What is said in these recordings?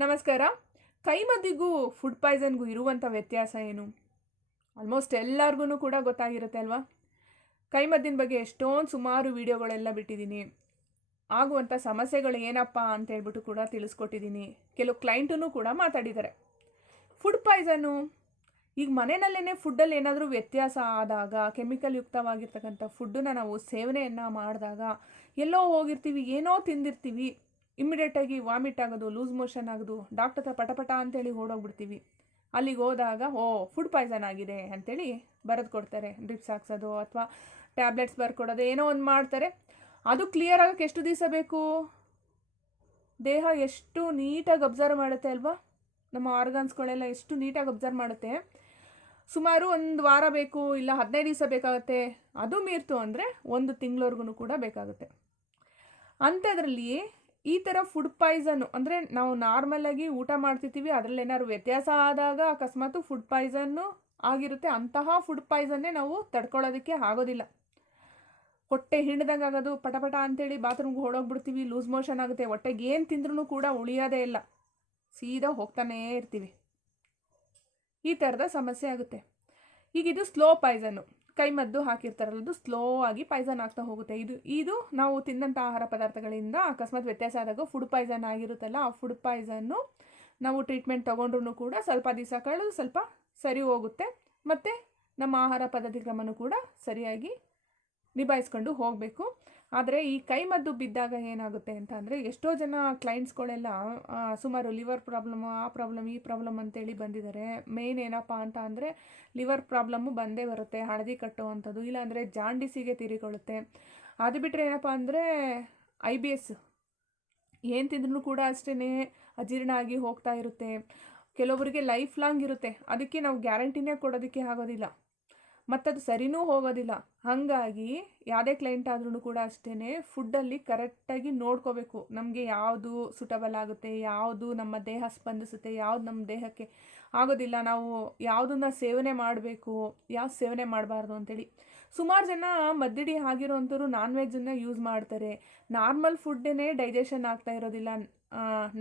ನಮಸ್ಕಾರ. ಕೈಮದ್ದಿಗೂ ಫುಡ್ ಪಾಯ್ಸನ್ಗೂ ಇರುವಂಥ ವ್ಯತ್ಯಾಸ ಏನು? ಆಲ್ಮೋಸ್ಟ್ ಎಲ್ಲರಿಗೂ ಕೂಡ ಗೊತ್ತಾಗಿರುತ್ತೆ ಅಲ್ವಾ? ಕೈಮದ್ದಿನ ಬಗ್ಗೆ ಎಷ್ಟೊಂದು ಸುಮಾರು ವಿಡಿಯೋಗಳೆಲ್ಲ ಬಿಟ್ಟಿದ್ದೀನಿ. ಆಗುವಂಥ ಸಮಸ್ಯೆಗಳು ಏನಪ್ಪ ಅಂತ ಹೇಳ್ಬಿಟ್ಟು ಕೂಡ ತಿಳಿಸ್ಕೊಟ್ಟಿದ್ದೀನಿ. ಕೆಲವು ಕ್ಲೈಂಟೂ ಕೂಡ ಮಾತಾಡಿದ್ದಾರೆ. ಫುಡ್ ಪಾಯ್ಸನ್ನು ಈಗ ಮನೆಯಲ್ಲೇ ಫುಡ್ಡಲ್ಲಿ ಏನಾದರೂ ವ್ಯತ್ಯಾಸ ಆದಾಗ ಕೆಮಿಕಲ್ ಯುಕ್ತವಾಗಿರ್ತಕ್ಕಂಥ ಫುಡ್ಡನ್ನ ನಾವು ಸೇವನೆಯನ್ನು ಮಾಡಿದಾಗ, ಎಲ್ಲೋ ಹೋಗಿರ್ತೀವಿ, ಏನೋ ತಿಂದಿರ್ತೀವಿ ಇಮ್ಮಿಡಿಯೇಟಾಗಿ ವಾಮಿಟ್ ಆಗೋದು ಲೂಸ್ ಮೋಷನ್ ಆಗೋದು ಡಾಕ್ಟರ್ ಹತ್ರ ಪಟಪಟ ಅಂತೇಳಿ ಓಡೋಗ್ಬಿಡ್ತೀವಿ. ಅಲ್ಲಿಗೆ ಹೋದಾಗ, ಓ ಫುಡ್ ಪಾಯ್ಸನ್ ಆಗಿದೆ ಅಂತೇಳಿ ಬರೆದು ಕೊಡ್ತಾರೆ. ಡ್ರಿಪ್ಸ್ ಹಾಕ್ಸೋದು ಅಥವಾ ಟ್ಯಾಬ್ಲೆಟ್ಸ್ ಬರ್ಕೊಡೋದು, ಏನೋ ಒಂದು ಮಾಡ್ತಾರೆ. ಅದು ಕ್ಲಿಯರ್ ಆಗೋಕ್ಕೆ ಎಷ್ಟು ದಿವಸ ಬೇಕು? ದೇಹ ಎಷ್ಟು ನೀಟಾಗಿ ಅಬ್ಸರ್ವ್ ಮಾಡುತ್ತೆ ಅಲ್ವಾ? ನಮ್ಮ ಆರ್ಗನ್ಸ್ಗಳೆಲ್ಲ ಎಷ್ಟು ನೀಟಾಗಿ ಅಬ್ಸರ್ವ್ ಮಾಡುತ್ತೆ? ಸುಮಾರು ಒಂದು ವಾರ ಬೇಕು, ಇಲ್ಲ ಹದಿನೈದು ದಿವಸ ಬೇಕಾಗುತ್ತೆ. ಅದು ಮೀರ್ತು ಅಂದರೆ ಒಂದು ತಿಂಗಳವರೆಗೂ ಕೂಡ ಬೇಕಾಗುತ್ತೆ. ಅಂಥದ್ರಲ್ಲಿ ಈ ಥರ ಫುಡ್ ಪಾಯ್ಸನ್ನು ಅಂದರೆ ನಾವು ನಾರ್ಮಲಾಗಿ ಊಟ ಮಾಡ್ತಿರ್ತೀವಿ, ಅದರಲ್ಲಿ ಏನಾದ್ರು ವ್ಯತ್ಯಾಸ ಆದಾಗ ಅಕಸ್ಮಾತ್ ಫುಡ್ ಪಾಯ್ಸನ್ನು ಆಗಿರುತ್ತೆ. ಅಂತಹ ಫುಡ್ ಪಾಯ್ಸನ್ನೇ ನಾವು ತಡ್ಕೊಳ್ಳೋದಕ್ಕೆ ಆಗೋದಿಲ್ಲ. ಹೊಟ್ಟೆ ಹಿಂಡ್ದಂಗೆ ಆಗೋದು ಪಟಪಟ ಅಂತೇಳಿ ಬಾತ್ರೂಮ್ಗೆ ಹೊಡೋಗ್ಬಿಡ್ತೀವಿ ಲೂಸ್ ಮೋಷನ್ ಆಗುತ್ತೆ. ಹೊಟ್ಟೆಗೆ ಏನು ತಿಂದ್ರೂ ಕೂಡ ಉಳಿಯೋದೇ ಇಲ್ಲ. ಸೀದಾ ಹೋಗ್ತಾನೇ ಇರ್ತೀವಿ. ಈ ಥರದ ಸಮಸ್ಯೆ ಆಗುತ್ತೆ. ಈಗ ಇದು ಸ್ಲೋ ಪಾಯ್ಸನ್ನು ಕೈಮದ್ದು ಹಾಕಿರ್ತಾರಲ್ಲ, ಅದು ಸ್ಲೋ ಆಗಿ ಪಾಯ್ಸನ್ ಆಗ್ತಾ ಹೋಗುತ್ತೆ. ಇದು ಇದು ನಾವು ತಿಂದಂಥ ಆಹಾರ ಪದಾರ್ಥಗಳಿಂದ ಅಕಸ್ಮಾತ್ ವ್ಯತ್ಯಾಸ ಆದಾಗ ಫುಡ್ ಪಾಯ್ಸನ್ ಆಗಿರುತ್ತಲ್ಲ, ಆ ಫುಡ್ ಪಾಯ್ಸನ್ನು ನಾವು ಟ್ರೀಟ್ಮೆಂಟ್ ತೊಗೊಂಡ್ರೂ ಕೂಡ ಸ್ವಲ್ಪ ದಿವಸ ಕಳೆದು ಸ್ವಲ್ಪ ಸರಿ ಹೋಗುತ್ತೆ. ಮತ್ತು ನಮ್ಮ ಆಹಾರ ಪದ್ಧತಿ ಕ್ರಮನೂ ಕೂಡ ಸರಿಯಾಗಿ ನಿಭಾಯಿಸ್ಕೊಂಡು ಹೋಗಬೇಕು. ಆದರೆ ಈ ಕೈಮದ್ದು ಬಿದ್ದಾಗ ಏನಾಗುತ್ತೆ ಅಂತ ಅಂದರೆ ಎಷ್ಟೋ ಜನ ಕ್ಲೈಂಟ್ಸ್ಗಳೆಲ್ಲ ಸುಮಾರು ಲಿವರ್ ಪ್ರಾಬ್ಲಮ್ ಆ ಪ್ರಾಬ್ಲಮ್ ಈ ಪ್ರಾಬ್ಲಮ್ ಅಂತೇಳಿ ಬಂದಿದ್ದಾರೆ ಮೇಯ್ನ್ ಏನಪ್ಪ ಅಂತ ಅಂದರೆ ಲಿವರ್ ಪ್ರಾಬ್ಲಮ್ಮು ಬಂದೇ ಬರುತ್ತೆ, ಹಳದಿ ಕಟ್ಟುವಂಥದ್ದು ಇಲ್ಲಾಂದರೆ ಜಾಂಡಿಸಿಗೆ ತಿರುಕೊಳ್ಳುತ್ತೆ ಅದು ಬಿಟ್ಟರೆ ಏನಪ್ಪ ಅಂದರೆ ಐ ಬಿ ಎಸ್ ಏನು ತಿಂದ್ರೂ ಕೂಡ ಅಷ್ಟೇ ಅಜೀರ್ಣ ಆಗಿ ಹೋಗ್ತಾ ಇರುತ್ತೆ. ಕೆಲವೊಬ್ಬರಿಗೆ ಲೈಫ್ ಲಾಂಗ್ ಇರುತ್ತೆ. ಅದಕ್ಕೆ ನಾವು ಗ್ಯಾರಂಟಿನೇ ಕೊಡೋದಕ್ಕೆ ಆಗೋದಿಲ್ಲ. ಮತ್ತದು ಸರಿನೂ ಹೋಗೋದಿಲ್ಲ. ಹಾಗಾಗಿ ಯಾವುದೇ ಕ್ಲೈಂಟ್ ಆದ್ರೂ ಕೂಡ ಅಷ್ಟೇ ಫುಡ್ಡಲ್ಲಿ ಕರೆಕ್ಟಾಗಿ ನೋಡ್ಕೋಬೇಕು. ನಮಗೆ ಯಾವುದು ಸುಟಬಲ್ ಆಗುತ್ತೆ, ಯಾವುದು ನಮ್ಮ ದೇಹ ಸ್ಪಂದಿಸುತ್ತೆ, ಯಾವುದು ನಮ್ಮ ದೇಹಕ್ಕೆ ಆಗೋದಿಲ್ಲ. ನಾವು ಯಾವುದನ್ನ ಸೇವನೆ ಮಾಡಬೇಕು, ಯಾವ್ದು ಸೇವನೆ ಮಾಡಬಾರ್ದು ಅಂತೇಳಿ. ಸುಮಾರು ಜನ ಮದ್ದಿಡಿ ಆಗಿರೋಂಥವ್ರು ನಾನ್ ವೆಜ್ಜನ್ನು ಯೂಸ್ ಮಾಡ್ತಾರೆ. ನಾರ್ಮಲ್ ಫುಡ್ಡೇ ಡೈಜೆಷನ್ ಆಗ್ತಾ ಇರೋದಿಲ್ಲ.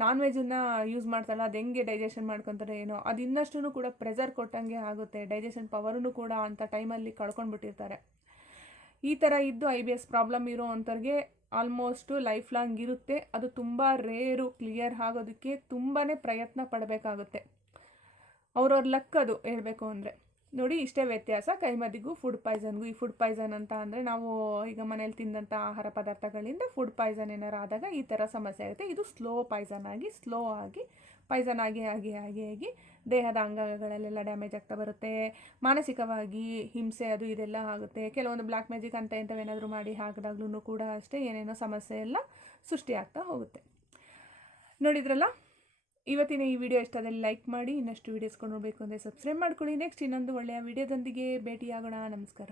ನಾನ್ ವೆಜ್ಜನ್ನು ಯೂಸ್ ಮಾಡ್ತಾರಲ್ಲ, ಅದು ಹೆಂಗೆ ಡೈಜೆಷನ್ ಮಾಡ್ಕೊತಾರೆ ಏನೋ, ಅದು ಇನ್ನಷ್ಟು ಕೂಡ ಪ್ರೆಸರ್ ಕೊಟ್ಟಂಗೆ ಆಗುತ್ತೆ. ಡೈಜೆಷನ್ ಪವರೂ ಕೂಡ ಅಂಥ ಟೈಮಲ್ಲಿ ಕಳ್ಕೊಂಡ್ಬಿಟ್ಟಿರ್ತಾರೆ. ಈ ಥರ ಇದ್ದು ಐ ಬಿ ಎಸ್ ಪ್ರಾಬ್ಲಮ್ ಇರೋ ಅಂಥವ್ರಿಗೆ ಆಲ್ಮೋಸ್ಟು ಲೈಫ್ ಲಾಂಗ್ ಇರುತ್ತೆ. ಅದು ತುಂಬ ರೇರು ಕ್ಲಿಯರ್ ಆಗೋದಕ್ಕೆ ತುಂಬಾ ಪ್ರಯತ್ನ ಪಡಬೇಕಾಗುತ್ತೆ. ಅವ್ರವ್ರ ಲಕ್ ಅದು ಹೇಳಬೇಕು ಅಂದರೆ. ನೋಡಿ, ಇಷ್ಟೇ ವ್ಯತ್ಯಾಸ. ಕೈಮದಿಗೂ ಫುಡ್ ಪಾಯ್ಸನ್ಗೂ ಈ ಫುಡ್ ಪಾಯ್ಸನ್ ಅಂತ ಅಂದರೆ ನಾವು ಈಗ ಮನೇಲಿ ತಿಂದಂಥ ಆಹಾರ ಪದಾರ್ಥಗಳಿಂದ ಫುಡ್ ಪಾಯ್ಸನ್ ಏನಾರು ಆದಾಗ ಈ ಥರ ಸಮಸ್ಯೆ ಆಗುತ್ತೆ. ಇದು ಸ್ಲೋ ಪಾಯ್ಸನ್ ಆಗಿ ಸ್ಲೋ ಆಗಿ ಪಾಯ್ಸನ್ ಆಗಿ ಆಗಿ ಆಗಿ ಆಗಿ ದೇಹದ ಅಂಗಗಳಲ್ಲೆಲ್ಲ ಡ್ಯಾಮೇಜ್ ಆಗ್ತಾ ಬರುತ್ತೆ. ಮಾನಸಿಕವಾಗಿ ಹಿಂಸೆ ಅದು ಇದೆಲ್ಲ ಆಗುತ್ತೆ. ಕೆಲವೊಂದು ಬ್ಲ್ಯಾಕ್ ಮ್ಯಾಜಿಕ್ ಅಂತ ಇಂಥವೇನಾದರೂ ಮಾಡಿ ಹಾಕಿದಾಗ್ಲೂ ಕೂಡ ಅಷ್ಟೇ ಏನೇನೋ ಸಮಸ್ಯೆ ಎಲ್ಲ ಸೃಷ್ಟಿಯಾಗ್ತಾ ಹೋಗುತ್ತೆ. ನೋಡಿದ್ರಲ್ಲ? ಇವತ್ತಿನ ಈ ವಿಡಿಯೋ ಇಷ್ಟದಲ್ಲಿ ಲೈಕ್ ಮಾಡಿ ಇನ್ನಷ್ಟು ವೀಡಿಯೋಸ್ಕೊಂಡು ನೋಡಬೇಕು ಅಂದರೆ ಸಬ್ಸ್ಕ್ರೈಬ್ ಮಾಡ್ಕೊಳ್ಳಿ. ನೆಕ್ಸ್ಟ್ ಇನ್ನೊಂದು ಒಳ್ಳೆಯ ವಿಡಿಯೋದೊಂದಿಗೆ ಭೇಟಿಯಾಗೋಣ. ನಮಸ್ಕಾರ.